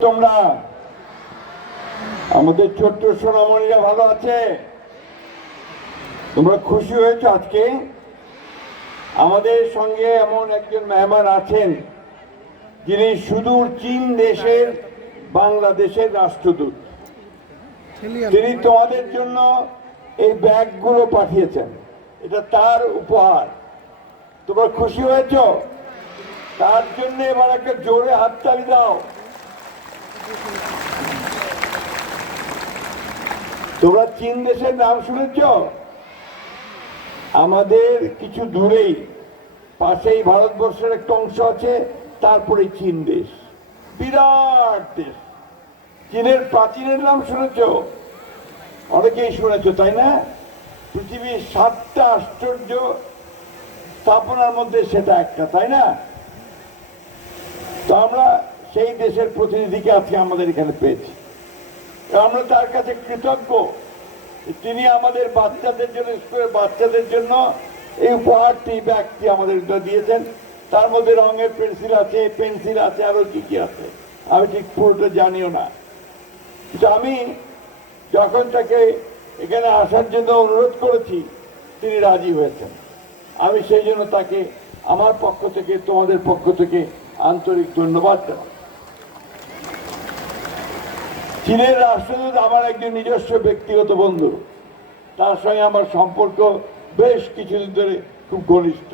তোমরা আমাদের ছোট্ট সোনামণিরা ভালো আছে? তোমরা খুশি হয়েছো? আজকে আমাদের সঙ্গে এমন একজন মেহমান আছেন যিনি সুদূর চীন দেশের বাংলাদেশের রাষ্ট্রদূত। তিনি তোমাদের জন্য এই ব্যাগগুলো পাঠিয়েছেন, এটা তার উপহার। তোমরা খুশি হয়েছো? তার জন্য এবার একটা জোরে হাততালি দাও। তোমরা চীন দেশের নাম শুনেছ? আমাদের কিছু দূরেই পাশেই ভারতবর্ষের একটা অংশ আছে, তারপরে চীন দেশ, বিরাট দেশ। চীনের প্রাচীনের নাম শুনেছ? অনেকেই শুনেছ, তাই না? পৃথিবীর 7টা আশ্চর্য স্থাপনার মধ্যে সেটা একটা, তাই না? তো আমরা সেই দেশের প্রতিনিধিকে আজকে আমাদের এখানে পেয়েছি। আমরা তার কাছে কৃতজ্ঞ। তিনি আমাদের বাচ্চাদের জন্য, স্কুলের বাচ্চাদের জন্য এই উপহারটি, ব্যাগটি আমাদের দিয়েছেন। তার মধ্যে রঙের পেন্সিল আছে, আরো কি কি আছে আমি ঠিক পুরোটা জানিও না। কিন্তু আমি যখন তাকে এখানে আসার জন্য অনুরোধ করেছি, তিনি রাজি হয়েছেন। আমি সেই জন্য তাকে আমার পক্ষ থেকে, তোমাদের পক্ষ থেকে আন্তরিক ধন্যবাদ জানাই। চীনের রাষ্ট্রদূত আমার একজন নিজস্ব ব্যক্তিগত বন্ধু। তার সঙ্গে আমার সম্পর্ক বেশ কিছুদিন ধরে খুব ঘনিষ্ঠ।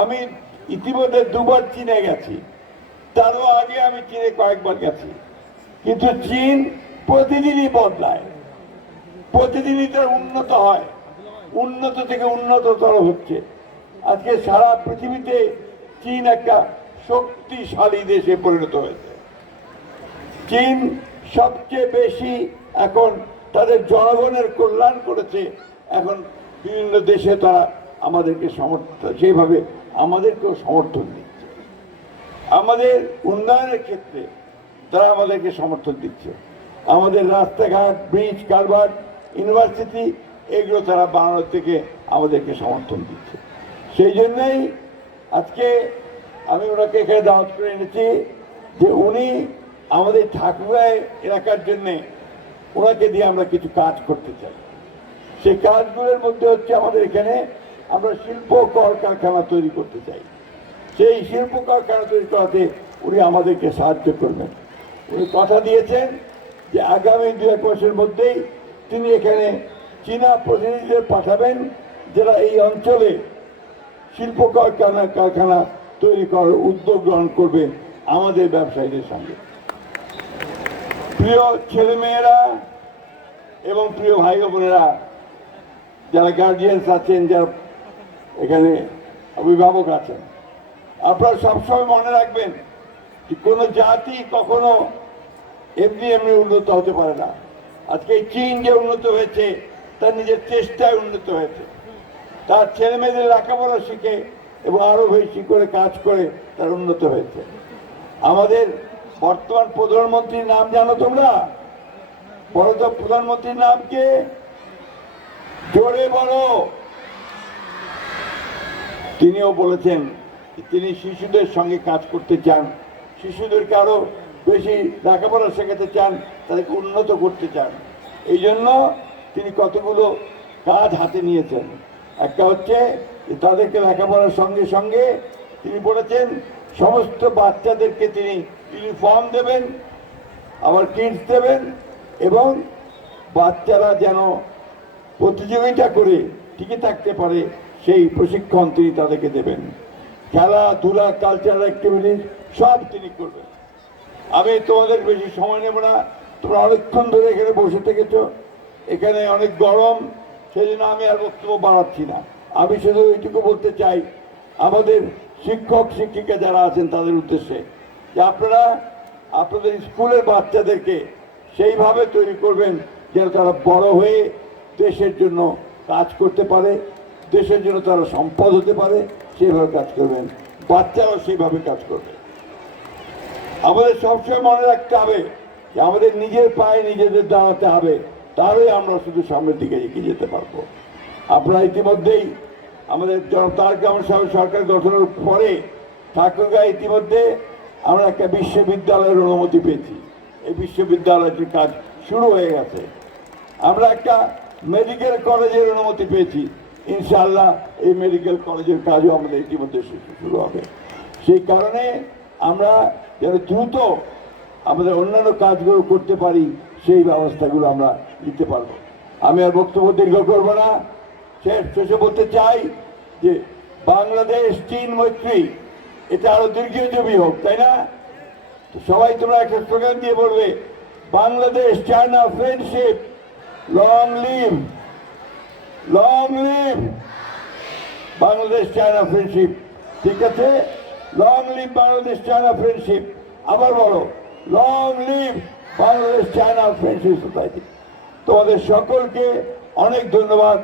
আমি ইতিমধ্যে 2বার চীনে গেছি, তারও আগে আমি চীনে কয়েকবার গেছি। কিন্তু চীন প্রতিদিনই বদলায়, প্রতিদিনই তার উন্নত হয়, উন্নত থেকে উন্নততর হচ্ছে। আজকে সারা পৃথিবীতে চীন একটা শক্তিশালী দেশে পরিণত হয়েছে। চীন সবচেয়ে বেশি এখন তাদের জনগণের কল্যাণ করেছে। এখন বিভিন্ন দেশে তারা আমাদেরকে সেইভাবে আমাদেরকেও সমর্থন দিচ্ছে। আমাদের উন্নয়নের ক্ষেত্রে তারা আমাদেরকে সমর্থন দিচ্ছে। আমাদের রাস্তাঘাট, ব্রিজ, কালভার্ট, ইউনিভার্সিটি, এগুলো তারা বানানোর থেকে আমাদেরকে সমর্থন দিচ্ছে। সেই জন্যই আজকে আমি ওনাকে এখানে দাওয়াত করে এনেছি যে উনি আমাদের ঠাকুরাই এলাকার জন্যে ওনাকে দিয়ে আমরা কিছু কাজ করতে চাই। সেই কাজগুলোর মধ্যে হচ্ছে আমাদের এখানে আমরা শিল্প কলকারখানা তৈরি করতে চাই। সেই শিল্প কলকারখানা তৈরি করাতে উনি আমাদেরকে সাহায্য করবেন। উনি কথা দিয়েছেন যে আগামী 2-1 মাসের মধ্যেই তিনি এখানে চীনা প্রতিনিধিদের পাঠাবেন, যারা এই অঞ্চলে শিল্প কারখানা তৈরি করার উদ্যোগ গ্রহণ করবে আমাদের ব্যবসায়ীদের সঙ্গে। প্রিয় ছেলেমেয়েরা এবং প্রিয় ভাই বোনেরা, যারা গার্জিয়ানস আছেন, যারা এখানে অভিভাবক আছেন, আপনারা সবসময় মনে রাখবেন যে কোনো জাতি কখনো এমনি উন্নত হতে পারে না। আজকে চীন যে উন্নত হয়েছে, তার নিজের চেষ্টায় উন্নত হয়েছে। তার ছেলে মেয়েদের লেখাপড়া শিখে এবং আরো বেশি করে কাজ করে তার উন্নত হয়েছে। আমাদের বর্তমান প্রধানমন্ত্রীর নাম জানো তোমরা? বলো তো, প্রধানমন্ত্রীর নাম কে? জোরে বলো। তিনিও বলেছেন তিনি শিশুদের সঙ্গে কাজ করতে চান, শিশুদেরকে আরো বেশি লেখাপড়া শেখাতে চান, তাদেরকে উন্নত করতে চান। এই জন্য তিনি কতগুলো কাজ হাতে নিয়েছেন। একটা হচ্ছে তাদেরকে লেখাপড়ার সঙ্গে সঙ্গে তিনি বলেছেন সমস্ত বাচ্চাদেরকে তিনি ইউনিফর্ম দেবেন, আবার কিটস দেবেন, এবং বাচ্চারা যেন প্রতিযোগিতা করে টিকে থাকতে পারে সেই প্রশিক্ষণ তিনি তাদেরকে দেবেন। খেলাধুলা, কালচারাল অ্যাক্টিভিটিস সব তিনি করবেন। আমি তোমাদের বেশি সময় নেব না, তোমরা অনেকক্ষণ ধরে এখানে বসে থেকেছ, এখানে অনেক গরম, সেই জন্য আমি আর বক্তব্য বাড়াচ্ছি না। আমি শুধু এইটুকু বলতে চাই আমাদের শিক্ষক শিক্ষিকা যারা আছেন তাদের উদ্দেশ্যে, যে আপনারা আপনাদের স্কুলের বাচ্চাদেরকে সেইভাবে তৈরি করবেন যেন তারা বড় হয়ে দেশের জন্য কাজ করতে পারে, দেশের জন্য তারা সম্পদ হতে পারে, সেইভাবে কাজ করবেন। বাচ্চারাও সেইভাবে কাজ করবে। আমাদের সবসময় মনে রাখতে হবে যে আমাদের নিজের পায়ে নিজেদের দাঁড়াতে হবে, তাহলেই আমরা শুধু সামনের দিকে এগিয়ে যেতে পারবো। আপনারা ইতিমধ্যেই আমাদের তারেক রহমান সাহেব সরকার গঠনের পরে ঠাকুরগাঁও ইতিমধ্যে আমরা একটা বিশ্ববিদ্যালয়ের অনুমতি পেয়েছি। এই বিশ্ববিদ্যালয়টির কাজ শুরু হয়ে গেছে। আমরা একটা মেডিকেল কলেজের অনুমতি পেয়েছি। ইনশাআল্লাহ এই মেডিকেল কলেজের কাজও আমাদের ইতিমধ্যে শুরু হবে। সেই কারণে আমরা যেন দ্রুত আমাদের অন্যান্য কাজগুলো করতে পারি, সেই ব্যবস্থাগুলো আমরা নিতে পারবো। আমি আর বক্তব্য দীর্ঘ করব না, শেষে বলতে চাই যে বাংলাদেশ চীন মৈত্রী এটা আরো দীর্ঘজীবী হোক, তাই না? তো সবাই তোমরা একটা স্লোগান দিয়ে বলবে, Bangladesh China friendship long live, long live Bangladesh China friendship. ঠিক আছে, long live Bangladesh China friendship. আবার বলো, long live Bangladesh China friendship society. তোমাদের সকলকে অনেক ধন্যবাদ।